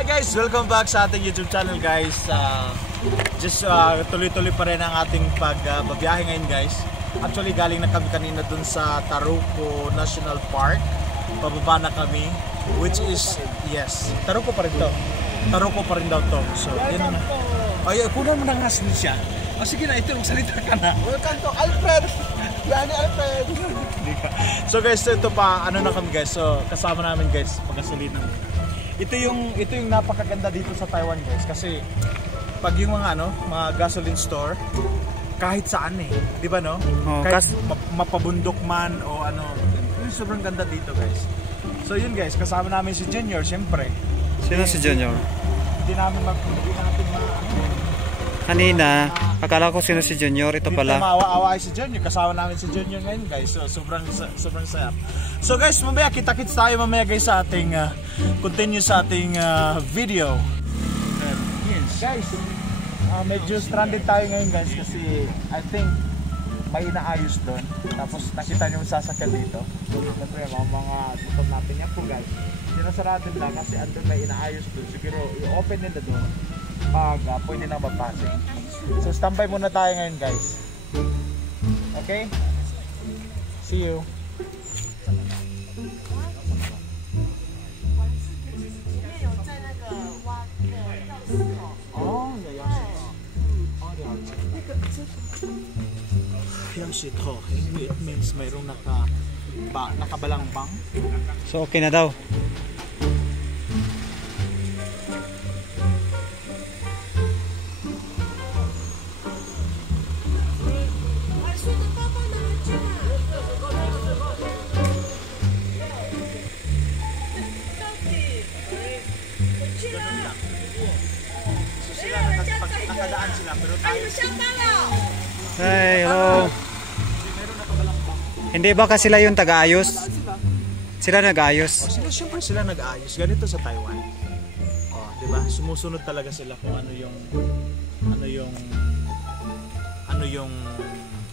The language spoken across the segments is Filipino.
Hi guys! Welcome back sa ating YouTube channel guys. Tuloy-tuloy pa rin ang ating pagbabiyahe ngayon guys. Actually galing na kami kanina dun sa Taruco National Park. Pababa na kami. Which is, yes, Taruco pa rin to. Taruco pa rin daw to. So, yun na. Ay, kunan mo na nga siya. O sige na, ito magsalita ka na. Welcome to Alfred! Yan ni Alfred! So guys, ito pa, ano na kami guys. So, kasama namin guys, pagkasalita. Ito yung napakaganda dito sa Taiwan guys kasi pag yung mga mga gasoline store kahit saan di ba no? Oh, kahit mapabundok man o sobrang ganda dito guys. So yun guys, kasama namin si Junior syempre. Sino si Junior? Hindi natin kanina, akala ko sino si Junior, ito pala. Maawa-awa si Junior, kasama namin si Junior ngayon guys. So sobrang saya. So guys, mamaya kita-kits tayo mamaya guys sa ating continue sa ating video. Yes. Guys, medyo stranded tayo ngayon guys kasi I think may inaayos doon. Tapos nakita niyo yung sasakyan dito. Siyempre mga tukod natin yan po guys. Sinasarado na kasi andun may inaayos doon. Siguro i-open nila doon pag pwede na mapasing. So standby muna tayo ngayon guys. Okay? See you. It means mayroong nakabalangbang. So okay na daw. Nakadaan sila pero tayo. Hey, hello. Hindi ba kasi sila yung taga-ayos? Sila nag-ayos? Siyempre sila nag-ayos. Ganito sa Taiwan. Di ba? Sumusunod talaga sila kung ano yung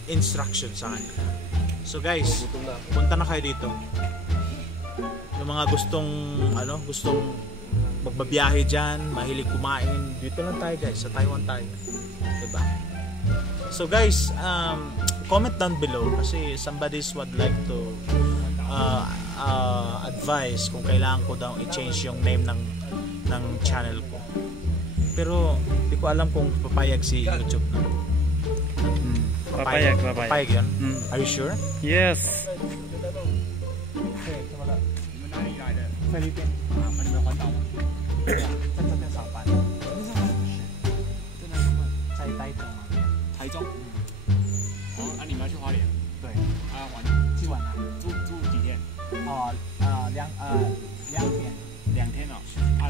instruction sa kanila. So guys, punta na kayo dito. Yung mga gustong magbabiyahe dyan, mahilig kumain, dito lang tayo guys, sa Taiwan tayo. Diba? So guys, comment down below kasi somebody would like to advise kung kailangan ko daw i-change yung name ng channel ko. Pero hindi ko alam kung papayag si YouTube na. Papayag yun? Are you sure? Yes. Philippines. 台中。哦，你们要去花莲？对。去玩啊？住几天？两天哦。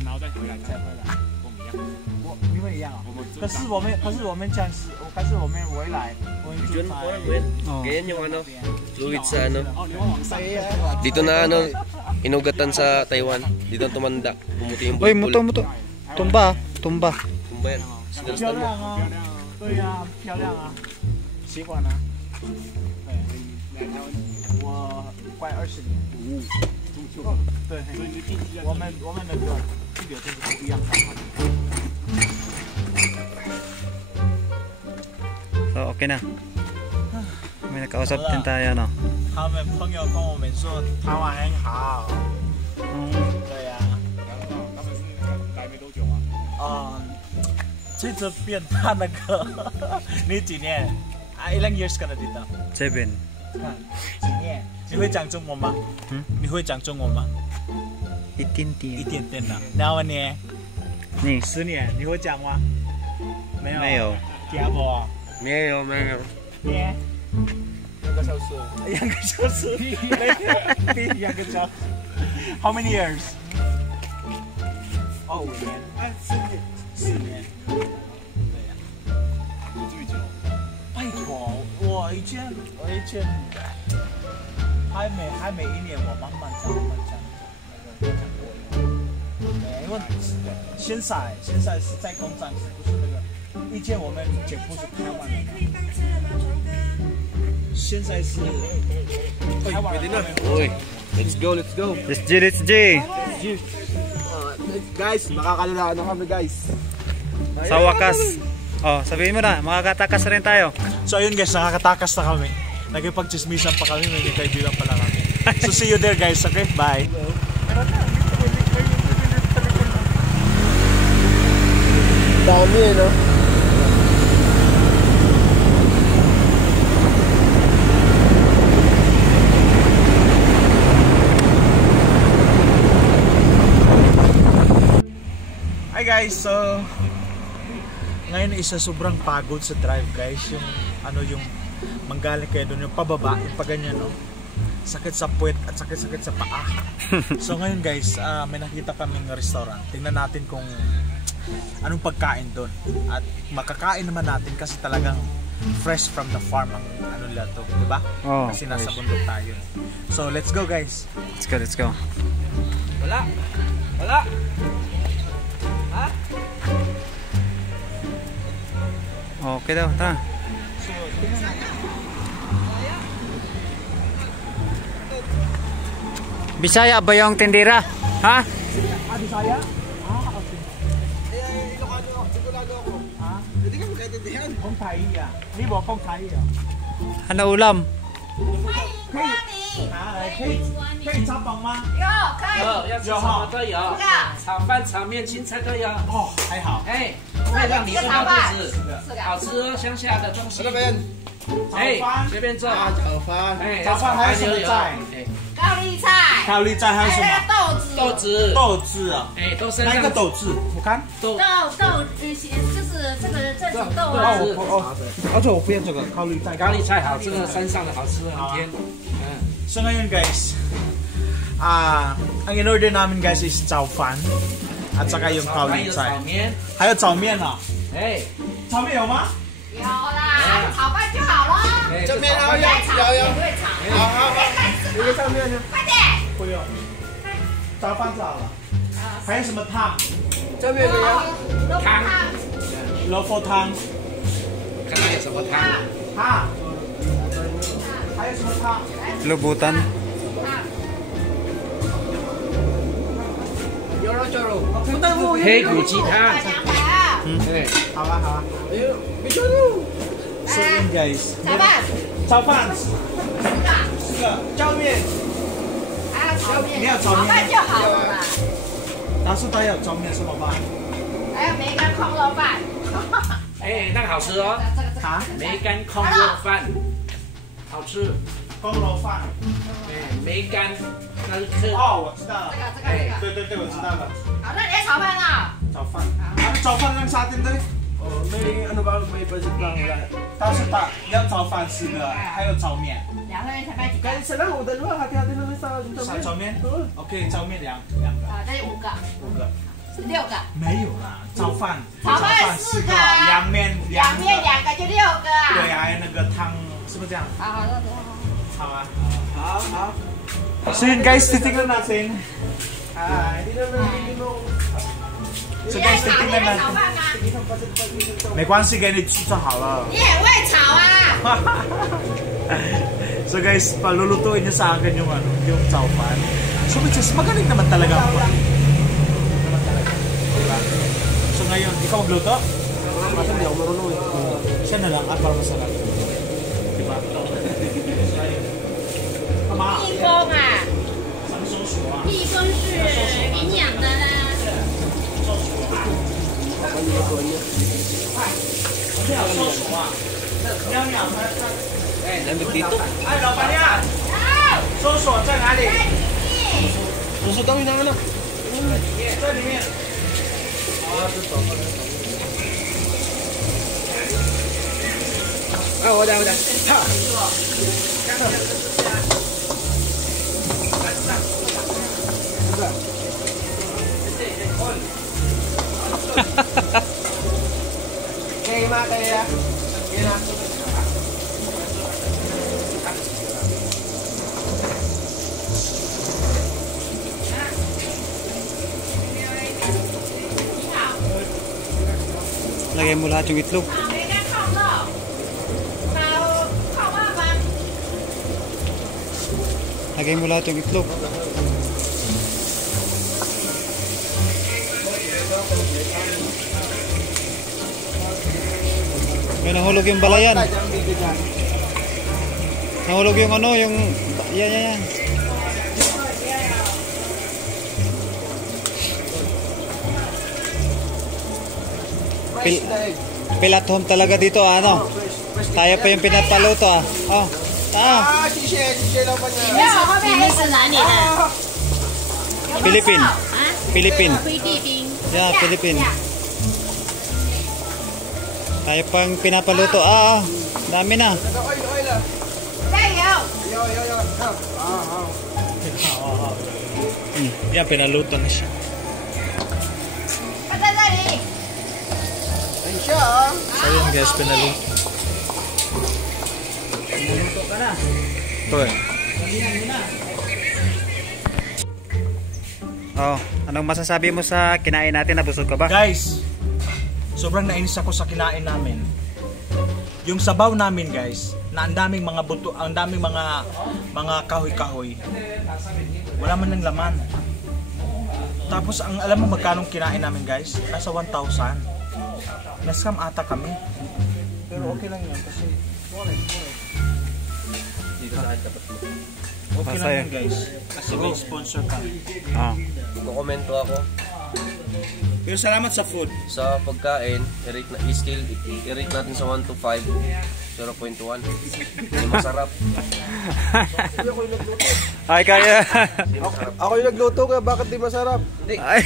然后再回来。跟我们一样。你们一样啊？可是我们这样是，可是我们回来，我们就ganyan yung fluid sa dito na inugatan sa Taiwan. Dito tumanda. Pumuti yung bulbul. Uy, Tumba yan. 漂亮啊！对呀，漂亮啊！喜欢啊！对，我快20年。对，我们那个地点就是不一样。So okay na. May nakausap din tayo no. 他们朋友跟我们说台湾很好。对呀。他们是来没多久啊？这边他那个你几年？ilang years ka na dito? 7。几年？你会讲中文吗？你会讲中文吗？一点点了。然后呢？你10年，你会讲吗？没有。没有。听不？没有。你？2个小时。2个小时。2个小时。How many years？ 5年。4年。拜托，我以前还每一年我慢慢讲过。因为现在是在工厂，不是那个以前我们全部是台湾人。现在是台湾人。Oi, let's go. Let's G. Guys, makakalulaan na kami guys. Sa wakas. Oh, sabihin mo na, makakatakas rin tayo. So ayun guys, nakakatakas na kami. Nagipagchismisan pa kami, may kaibigan pala kami. So see you there guys, okay? Bye! Dami eh, no? Hi guys, so ngayon isa sobrang pagod sa drive guys. Yung ano yung manggaling kayo doon, yung pababa, yung paganyan no. Sakit sa puwet at sakit-sakit sa paa. So ngayon guys, may nakita kaming restaurant. Tingnan natin kung anong pagkain doon. At makakain naman natin kasi talagang fresh from the farm ang ano nila to, di ba? Oh, kasi nasa bundok tayo. So let's go guys. Let's go. Wala. Ha? Okay daw, tara. Bisaya ba yung tindira? Ha? Bisaya? Sigurado ako. Hindi ka magkaintindihan. Kung Thai Hindi ba kung Thai Ano ulam? 可以炒饭吗？要吃什么都有，炒饭、炒面、青菜都有。哦，还好。哎，不会让你饿到肚子，好吃哦，乡下的东西。那边哎，随便做。炒饭，哎，早饭还有什么菜？高丽菜，高丽菜还有什么？豆子，豆子啊。哎，都身哪一个上豆子？我看。豆，就是这种豆豆啊。子，而且我不要这个高丽菜。高丽菜好，这个山上的好吃，很甜。 So ngayon guys, ang in-order namin guys is chow fan at saka yung kauli chai. 还有炒面啊？哎，炒面有吗？有啦，炒饭就好了。这边我来炒，有你会炒。好，一个上面呢？快点。不用，炒饭就好了。还有什么汤？这边有汤，萝卜汤。看看有什么汤。汤。还有什么汤？ Lubutan. 黑骨鸡汤。 对，好啊好啊。哎呦，没错喽。 So yun guys. 炒饭，炒饭4个，椒面。还有炒面，你要炒面炒饭就好了啦。但是它要炒面是么办？还有梅干空肉饭。哎，那个好吃哦，啊？梅干空肉饭，好吃。 空肉饭。梅干，那是吃。哦，我知道了。这个。对，我知道了。好，那你要炒饭啊？炒饭。炒饭lang sa atin doon. May ano ba, may budget lang wala. 但是要炒饭4个，还有炒面。 2个人才卖几个？ Kaya isa lang, o dalawa, hati-hati na lang sa 炒面。OK，炒面两个。这是5个。 5个。 6个。没有啦，炒饭。炒饭4个。凉面2个就6个啊。对，还有那个汤，是不是这样？好，好啊。 好。 So yun guys, titignan natin. Hi. So guys, titignan natin. 没关系，给你吃就好了。你也会炒啊？ So guys, palulutuin niyo sa akin yung yung chow fan. So which is magaling naman talaga ako. Naman talaga. Diba? So ngayon, ikaw magluto? Kasi hindi ako marunong eh. Siya na lang at para masarap. Diba? 蜜蜂啊，蜜蜂是营养的啦。哎，能不地动？哎，老板娘，搜索在哪里？我说等于哪个呢？在里面。啊，我来。可以吗？可以啊。可以吗？ Lagay mo lahat yung itlog. Lagay mo lahat yung itlog. May nahulog yung balayan. Nahulog yung ano, yung... Yan. Feel at home talaga dito, ano? Tayo pa yung pinapaluto, ah. Oh. Shishe lang pa niya. 没有，后面还是哪里的？ Philippine. 啊？ Philippine. 菲律宾。 Yeah, Philippine. Tayo pang pinapaluto. Dami na. Oil ah. 加油！ Yo. Yan, pinaluto na siya. 它在这里。 Ayun siya ah. So yun guys, pinaluto. Ito eh. Oh, anong masasabi mo sa kinain natin? Nabusog ka ba? Guys, sobrang nainis ako sa kinain namin. Yung sabaw namin guys, na ang daming mga buto, ang daming mga kahoy-kahoy. Wala man lang laman. Tapos ang alam mo magkano kinain namin guys? Nasa 1,000. Nascam ata kami. Pero okay lang yan kasi okay lang yan guys. Kasi may sponsor ka. Magko-komento ako Pero salamat sa food. sa pagkain. I-rate natin sa 1 to 5. 0.1. Hindi masarap. Ay, kaya. Hindi masarap. Ako yung nagluto ka, bakit di masarap? Ay,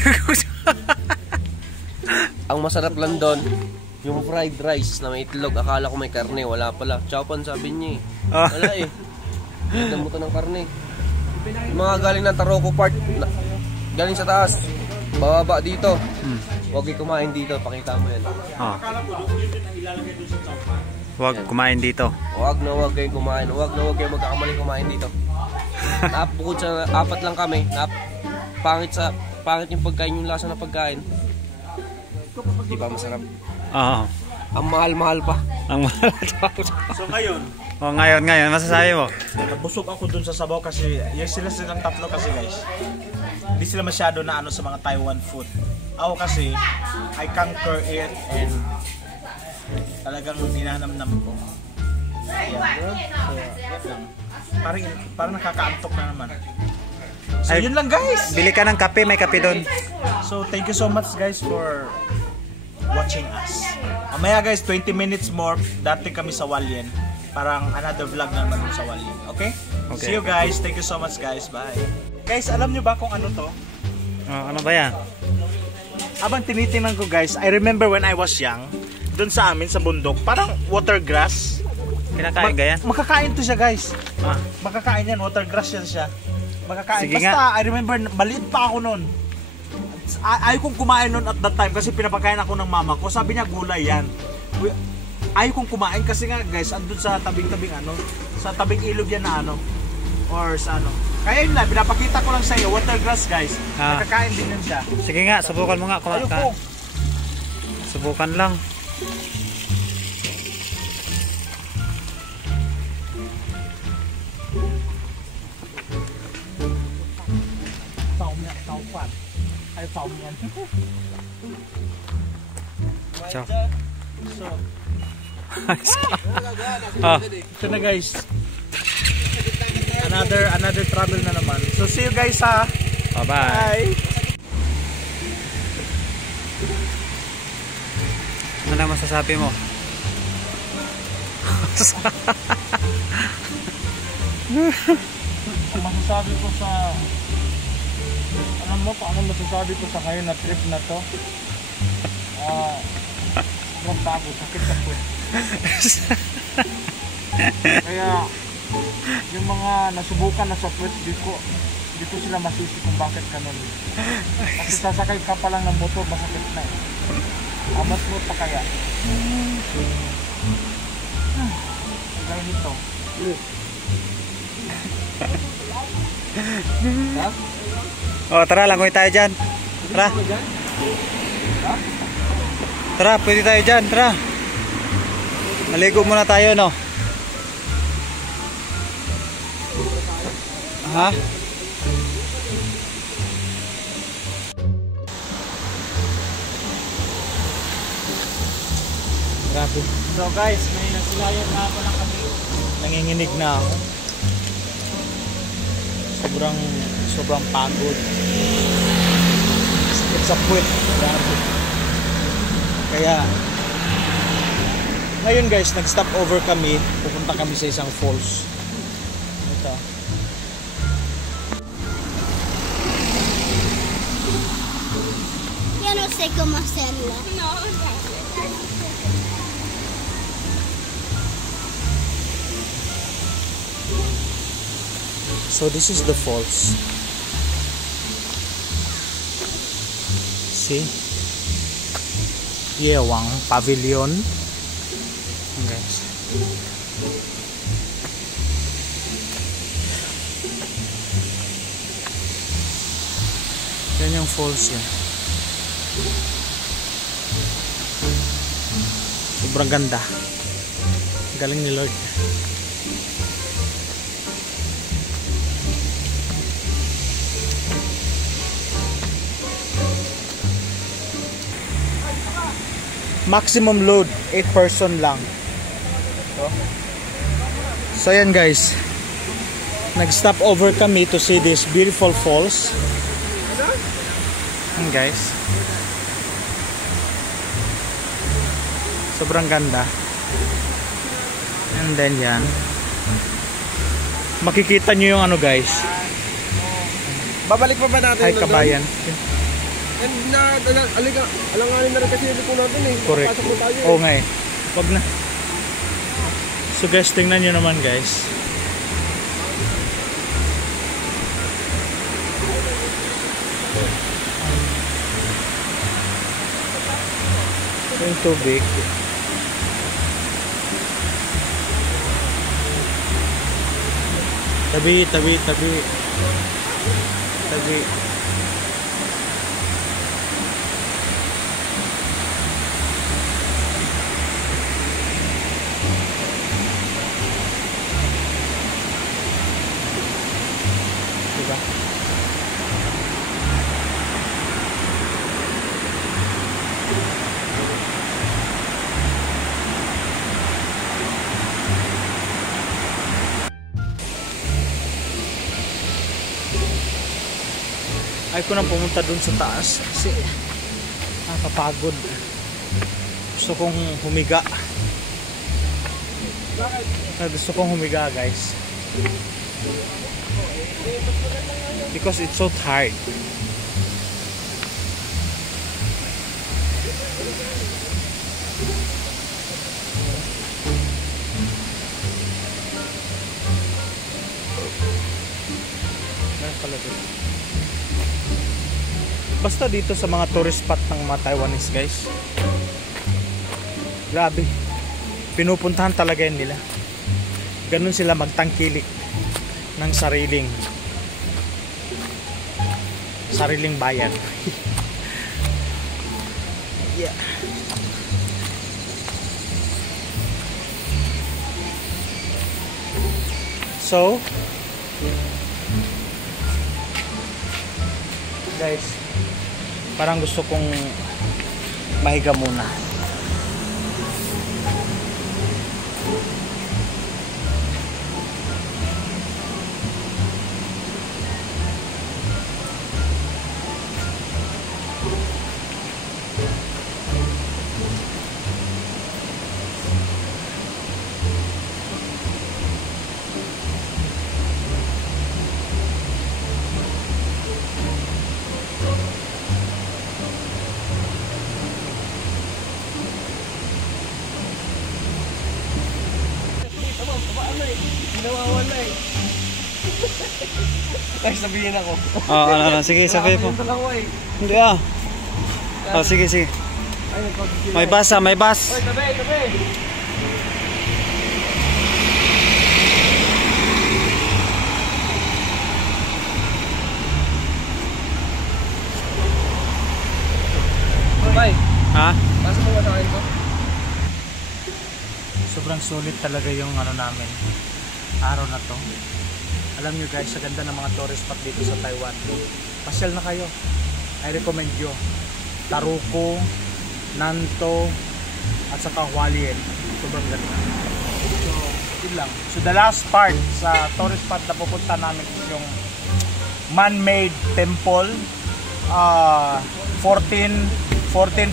Ang masarap lang doon, yung fried rice na may itlog. Akala ko may karne, wala pala. Chopan sabi niya eh. Wala eh. Ganda mo to ng karne. Yung mga galing ng Taroco Park, galing sa taas, bababa dito. Huwag kayo kumain dito, pakita mo yan. Huwag kumain dito. Huwag kayong kumain. Huwag kayong magkakamaling kumain dito. Bukod sa 4 lang kami, pangit yung pagkain, yung lasa ng pagkain. Di ba masarap? Oo. Ang mahal-mahal pa. Ang mahal. So ngayon, ngayon, masasabi mo? nabusog ako dun sa sabaw kasi yung silang tatlo kasi guys. Hindi sila masyado na ano sa mga Taiwan food. Ako kasi, I conquer it and talagang ninanamnam ko. Parang nakakaantok na naman. So Ay, yun lang guys. Bili ka ng kape, may kape doon. So thank you so much guys for watching us. Mamaya guys, 20 minutes more, dating kami sa Hualien. Parang another vlog na naman sa Hualien. Okay? See you guys. Thank you so much guys. Bye. Guys, alam nyo ba kung ano to? Ano ba yan? Habang tinitingnan ko guys, I remember when I was young, doon sa amin sa bundok, parang water grass. Kinakain ka yan? Makakain to siya guys. Makakain yan, water grass yan siya. Makakain. Sige Basta nga. I remember, maliit pa ako noon. Ayaw kong kumain noon at that time kasi pinapakain ako ng mama ko. Sabi niya gulay yan. Ayaw kong kumain kasi nga guys, andun sa tabing-tabing ano, sa tabing ilog yan na ano, or sa ano. Kaya yun lang, pinapakita ko lang sa iyo, water grass guys. Nakakain din yan siya. Sige nga, subukan mo nga. Ayaw ko. Subukan lang. Ay, foam yan. Ciao. So, Ah, ito na guys. Another travel na naman. So see you guys ha. bye-bye. Bye. Ano masasabi mo? Ang masasabi ko sa ano masasabi ko sa ngayon na trip na to? Sobrang pagod, sakit sa puwet. Kaya yung mga nasubukan na sa puwet, dito sila masisi kung bakit ganun. Kasi sasakay ka pa lang ng motor, masakit na eh. Amat mo pa kaya. Gaya nito. Oh, tara, langoy tayo dyan. Tara. Tara, pwede tayo dyan. Tara. Maligo muna tayo, no? Ha? Grabe. So guys, may nasilayan na ako lang kami. Nanginginig na ako. Sobrang pagod. It's a quit. Grabe. Kaya ngayon guys, nag-stop over kami. Pupunta kami sa isang falls. Ito. Yo no sé cómo hacerlo. No, So this is the falls. See? Yewang Pavilion. Guys. Yan yung falls yan. Sobrang ganda. Galing ni Lord. Maximum load 8 person lang. So yan guys, nag-stop over kami to see this beautiful falls. Yan guys, sobrang ganda. And then yan, makikita nyo yung ano guys. Babalik pa ba natin? Hi kabayan. And alanganin na rin kasi yung po natin eh. Correct. Pasok po tayo eh. Oo nga eh. Wag na. So guys, tingnan nyo naman guys. Yung tubig. Tabi. Diba? Ay ko nang pumunta dun sa taas kasi nakakapagod. Gusto kong humiga. Guys. Because it's so tired. Basta dito sa mga tourist spot ng mga Taiwanese guys, grabe, pinupuntahan talaga yan nila. Ganun sila magtangkilik ng sariling bayan. Yeah. So guys, parang gusto kong mahiga muna. Nawawala eh. Ay, sabihin ako. Sige, sabi po. Dalawa eh. Hindi ah. Sige. May bus. Oy, tabi. Bye. Ha? Pasok mo ba sa akin ko? Sobrang sulit talaga yung ano namin, araw na to. Alam nyo guys, sa ganda ng mga tourist spot dito sa Taiwan, pasyal na kayo. I recommend you Taroko, Nanto, at saka Hualien. Sobrang ganda. So, yun lang. So, the last part sa tourist spot na pupunta namin is yung man-made temple, 14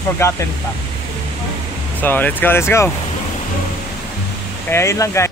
Forgotten Path. So, let's go. Kaya yun lang guys.